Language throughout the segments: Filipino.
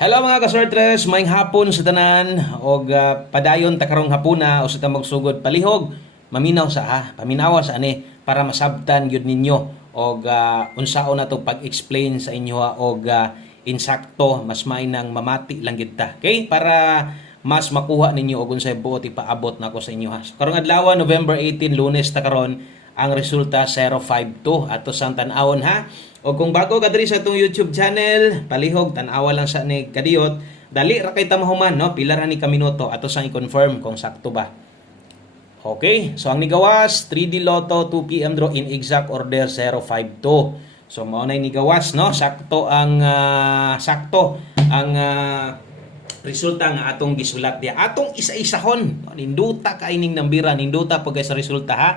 Hello mga kasortres, maayong hapon sa tanan og padayon ta karong hapuna o sa ta magsugod palihog maminaw sa paminawa sa ani para masabtan gyud ninyo og unsaon nato pag-explain sa inyo og insakto mas mainang mamati lang gyud ta. Okay? Para mas makuha ninyo og unsay buot ipaabot nako sa inyo ha. So, karong adlaw November 18 Lunes ta karon ang resulta 052 ato sang tan-awon ha. O kung bago ka diri sa itong YouTube channel, palihog, tanawa lang sa ni kadiyot, dali ra kay tamahuman, no? Pila ra ni ka minuto ato sang i-confirm kung sakto ba. Okay, so ang nigawas, 3D Lotto, 2 PM draw in exact order 052. So mao nay nigawas, no? Sakto ang resulta nga atong gisulat dia. Atong isa-isahon, no? Ninduta kaining nambira, ninduta pag sa resulta ha.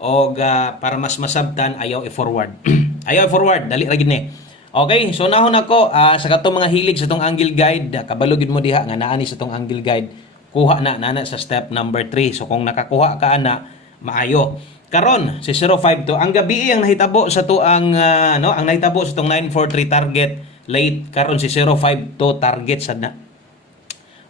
O para mas masabtan ayaw i-forward. Ayaw i-forward, dali ra gid ni. Okay, so nahon ako sa katong mga hilig sa tong angle guide, kabalo gid mo diha nga naa ni sa tong angle guide. Kuha na nana sa step number 3. So kung nakakuha ka ana, maayo. Karon si 052 ang gabi ang nahitabo sa to ang ang nahitabo sa tong 943 target late karon si 052 target sad na.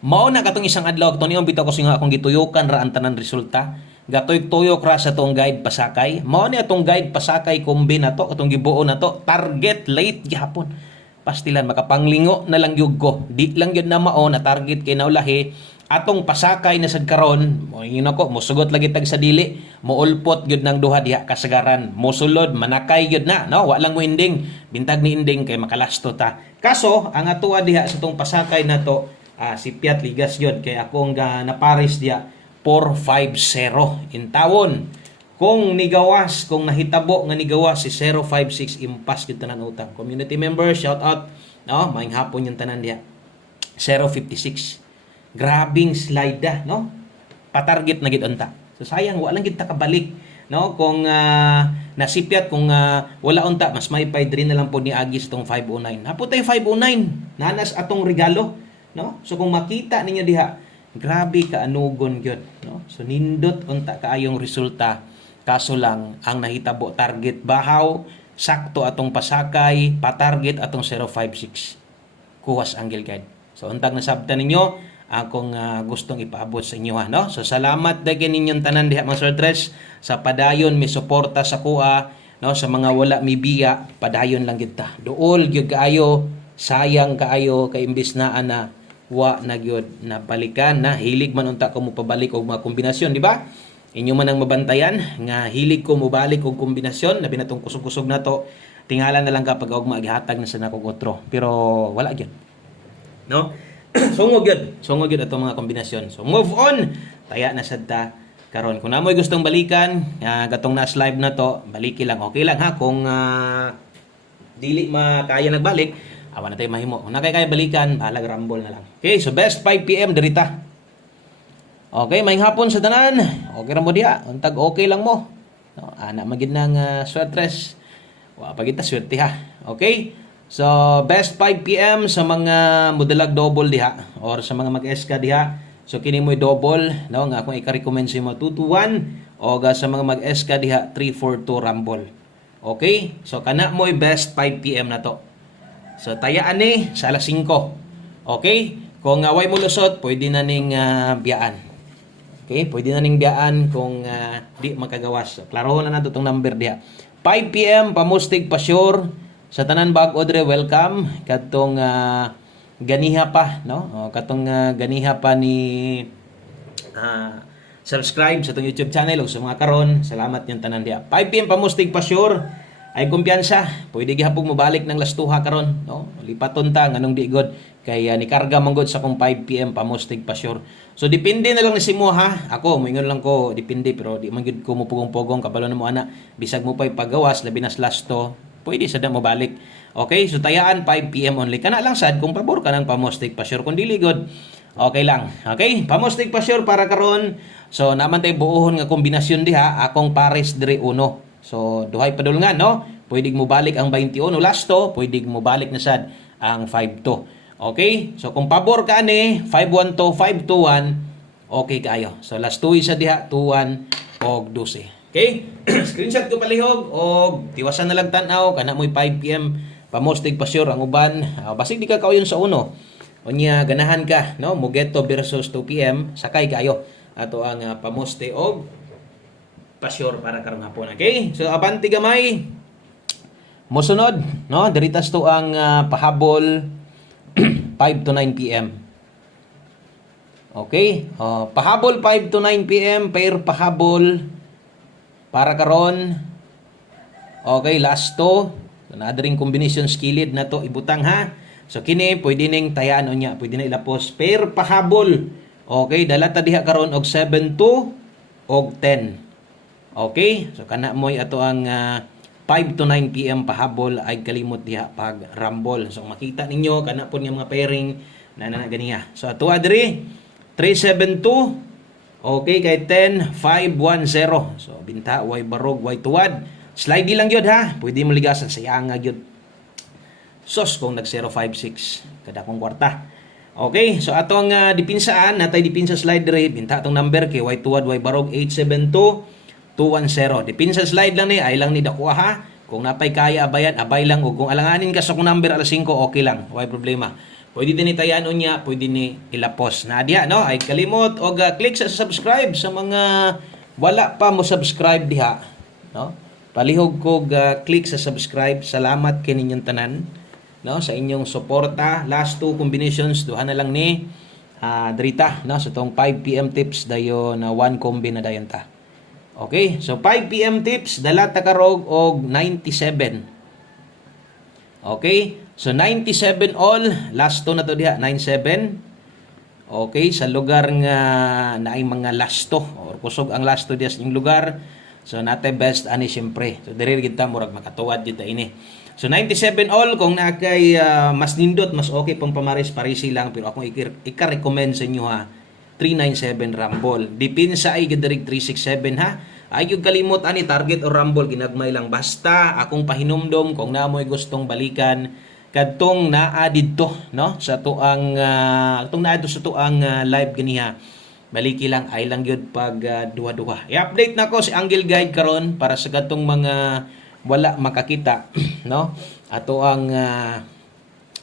Mao na katong isang adlaw to niyon bitaw ko singa akong gituyokan ra ang tanan resulta. Gatoy-tuyok ra sa tong guide pasakay. Mao ni atong guide pasakay kombi na to, atong gibuo na to, target late gyapon. Pastilan makapanglingo na lang gyud ko. Di lang gyud na mao na target kay naulahi atong pasakay na sad karon. Mo yun ako, mosugot lagi tag sa dili, moulpot gyud nang duha diha kasagaran. Mosulod manakay gyud na, no? Wa lang mo ending, bintag ni ending kay makalasto ta. Kaso ang atuwa diha sa tong pasakay na to, si Piat Ligas gyud kay akong napares diha 450 in tawon. Kung nigawas, kung nahitabo nga nigawas si 056 impas gyud tanan utang. Community member, shout out. No, maayong hapon yung tanan diha. 056. Grabing slide da, no? Patarget na gid unta. So sayang wala lang gid ta kabalik, no? Kung nasipyat kung wala unta, mas may pay diri na lang po ni Agis tong 509. Naputay 509. Nanas atong regalo, no? So kung makita ninyo diha, grabe ka anugon gyud, no? So nindot unta kaayong resulta, kaso lang ang nahitabo target bahaw, sakto atong pasakay, patarget atong 056. Kuwas angle guide. So untag nasabtan ninyo akong gustong ipaabot sa inyo ha, no? So salamat daghan ninyong tanan diha mga sortres sa padayon mi suporta sa kuha, no? Sa mga wala mi biya, padayon lang gyud ta. Duol gyud kaayo, sayang kaayo kay imbis na wa na gyud na balikan na hilig man unta ko mo pabalik og mga kombinasyon, di ba? Inyo man ang mabantayan nga hilig ko mo balik og kombinasyon labi na tong kusog-kusog na to, tingala na lang kapag og magihatag na sa nakog otro, pero wala gyud, no? Sungog gyud atong mga kombinasyon. So move on, taya na sad ta karon. Kung namoy gustong balikan gatong nas live na to, baliki lang, okay lang ha. Kung dili makaya nagbalik, awan na tayo mahimo. Kung nakaya balikan, bahalag rumble na lang. Okay, so best 5 PM dirita. Okay, maayong hapon sa tanan. Okay ra mo diha, untag okay lang mo. No, ana magid nang sweatres. Wa pa kita swerte ha. Okay? So best 5 PM sa mga modelag double diha or sa mga mag-SK diha. So kini mo double, no, nga akong i-recommend sa mo 221 o sa mga mag-SK diha 342 rumble. Okay? So kana mo best 5 PM na to. So tayaan ni sa alas 5. Okay? Kung way mo lusot, pwede na ning biyaan. Okay? Pwede na ning biyaan kung di makagawas. So, klaro na nato tong number diha. 5 PM pamustig pa sure. Sa tanan bag odre welcome katong ganiha pa, no? Katong ganiha pa ni subscribe sa tong YouTube channel o sa mga karon. Salamat yung tanan diha. 5 PM pamustig pa sure. Ay kumpiyansa, pwede gihapon mo balik ng lastuha karon, no? Lipaton ta nganong di god kay ni karga man gud sa kung 5 PM pamustig pa sure. So depende na lang ni simo ha. Ako moingon lang ko depende pero di man gud ko mo pugong-pugong kabalo na mo ana. Bisag mo pay pagawas labi na lasto, pwede sad mo balik. Okay, so tayaan 5 PM only. Kana lang sad kung pabor ka ng pamustig pa sure, kun dili god okay lang. Okay, pamustig pa sure para karon. So naman tay buohon nga kombinasyon diha, akong pares diri uno. So, duhay padulngan, no? Pwede mo balik ang 21 lasto, pwede mo balik na sad ang 52. Okay? So, kung pabor ka ni 512, 521, okay kayo. So, last 2 isa diha, 21 og 12. Okay? Screenshot ko palihog og tiwasan na lang tan-aw kana mo'y 5 PM pamustig pa sure ang uban. Basig di ka kauyon sa uno. Unya ganahan ka, no? Mugeto versus 2 PM, sakay kayo ato ang pamoste og pasyur para karong hapon. Okay? So abanti gamay. Mosunod, no? Diritas to ang pahabol 5 to 9 PM. Okay? Pahabol 5 to 9 PM, pair pahabol para karon. Okay, last to. Another combination skilled na to ibutang ha. So kini pwede ning tayaan unya, pwede na ilapos pair pahabol. Okay, dala ta diha karon og 7 to og 10. Okay? So kana moy ato ang 5 to 9 PM pahabol ay kalimot diha pag rumble. So makita ninyo kana pud nga mga pairing na ganiya. So ato adiri 372. Okay, kay 10 510. So binta way barog way tuwad. Slide lang gyud ha. Pwede mo ligasan sa yanga gyud. Sos kung nag 056 kada kong kwarta. Okay, so atong dipinsaan natay dipinsa slide diri binta atong number kay way tuwad way barog 872 210. Dipinsa slide lang ni ay lang ni dakuha ha. Kung napay kaya abayan abay lang ug kung alanganin ka sa kung number alas 5 okay lang, way problema. Pwede din itayan unya, pwede ni ilapos. Na diha no, ay kalimot og click sa subscribe sa mga wala pa mo subscribe diha, no? Palihog kog click sa subscribe. Salamat kaninyong tanan, no, sa inyong suporta. Last two combinations duha na lang ni drita, no, sa tong 5 PM tips dayon na 1 combi na dayon ta. Okay, so 5 PM tips dala ta karog og 97. Okay, so 97 all, last to na to diha 97. Okay, sa lugar nga naay mga lasto or kusog ang lasto diha sa inyong lugar. So natay best ani syempre. So diri gid ta murag makatuwad jud ta ini. So 97 all kung na kay mas nindot mas okay pang pamaris parisi lang pero ako ika-recommend sa inyo ha 397 rumble. Dipinsa ay gid diri 367 ha. Ay yung kalimot ani target o rumble ginagmay lang basta akong pahinumdom kung naamoy gustong balikan kadtong naa didto no sa tuang atong naa sa tuang live ganiha baliki lang ay lang gyud pag duha-duha. I-update nako si Angle Guide karon para sa kadtong mga wala makakita no ato ang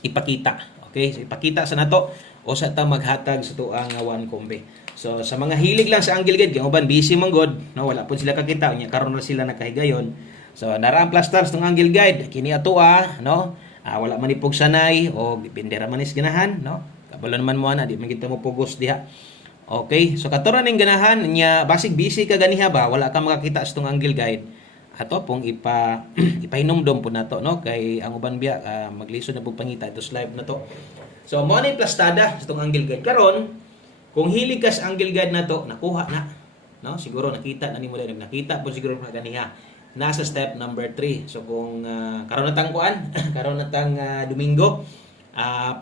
ipakita. Okay, so, ipakita sa nato o sa ta maghatag sa tuang one combi. So sa mga hilig lang sa Angle Guide, kay uban busy man god, no, wala pud sila kakita unya karon na sila nakahigayon. So nara ang plastars tong Angle Guide, kini ato no. Wala man ipog sanay o depende ra man is ganahan, no. Kabalo naman mo ana, di man kita mo pugos diha. Okay, so katuran ning ganahan nya basig busy ka ganiha ba, wala ka makakita sa tong Angle Guide. Ato pong ipahinomdom po nato no kay ang uban biya maglisod na pug pangita ito live na to. So mo ni plastada sa tong Angle Guide karon. Kung hilig ka sa Angle Guide na to, nakuha na. No? Siguro nakita na ni mo din. Nakita po siguro na ganiha. Nasa step number 3. So kung karon natang kuan, karon natang Domingo,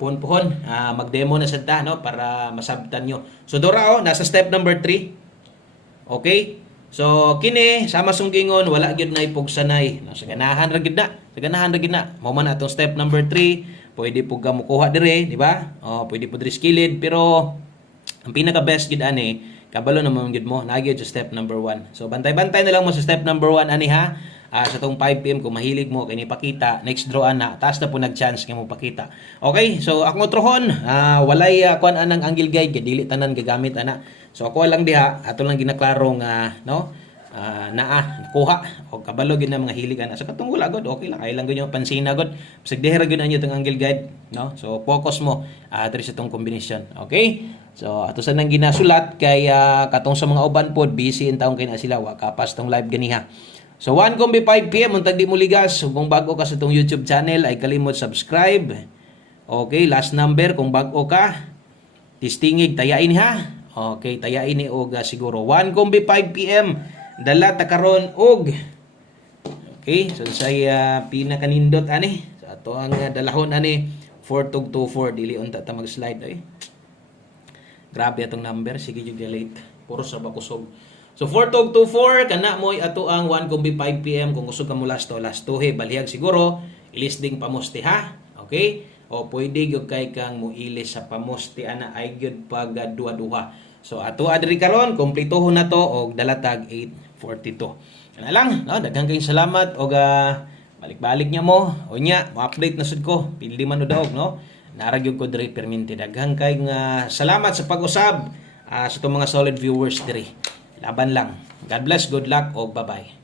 puhon-puhon, mag-demo na sad no para masabtan nyo. So dora nasa step number 3. Okay? So kini sama sunggingon wala gyud na ipugsanay. No, sa ganahan ra gyud na. Sa ganahan ra gyud na. Mao man atong step number 3. Pwede pug ka mukuha dire, di ba? Pwede pud diri skilled pero ang pinaka best gid ani kabalo naman gid mo nagyod sa step number 1. So bantay-bantay na lang mo sa step number 1 ani ha. Sa tong 5 PM kung mahilig mo kay ni pakita next draw ana taas na po nag-chance kay mo pakita. Okay, so akong utrohon walay kuan anang Angle Guide kay dili tanan gagamit ana. So ako lang diha ato lang ginaklaro nga no nakuha o kabalo gid na mga hilig ana. So katong wala god okay lang ay lang gunyo pansina god. Bisag dihera gyud anyo tong Angle Guide no. So focus mo diri sa tong combination. Okay? So ato sa nang ginasulat kay katong sa mga uban pod busy in taong kay na sila wa kapas tong live ganiha. So 1 combi 5 PM untag di mo ligas kung bago ka sa tong YouTube channel ay kalimot subscribe. Okay, last number kung bago ka tistingig tayain ha. Okay, tayain ni og siguro 1 combi 5 PM dala ta karon og okay, so say pinakanindot ani sa ato ang dalahon ani 4224 dili unta ta mag-slide Grabe atong number, sige jud late. Puro sa bakusog. So 4224 kana moy ato ang 1 combi 5 PM kung gusto ka mo last to balihag siguro ilisding pamoste ha. Okay? O pwede gyud kay kang muilis sa pamoste ana ay gyud pag duha-duha. So ato adri karon kumpletohon na to og dalatag 842. Kana lang, no? Daghang kayong salamat og balik-balik nya mo. O nya, mo-update na sud ko. Pildi man daog, no? Naragyog ko diri perminti. Daghang kay nga salamat sa pag-usab sa itong mga solid viewers diri. Laban lang. God bless, good luck, o bye-bye.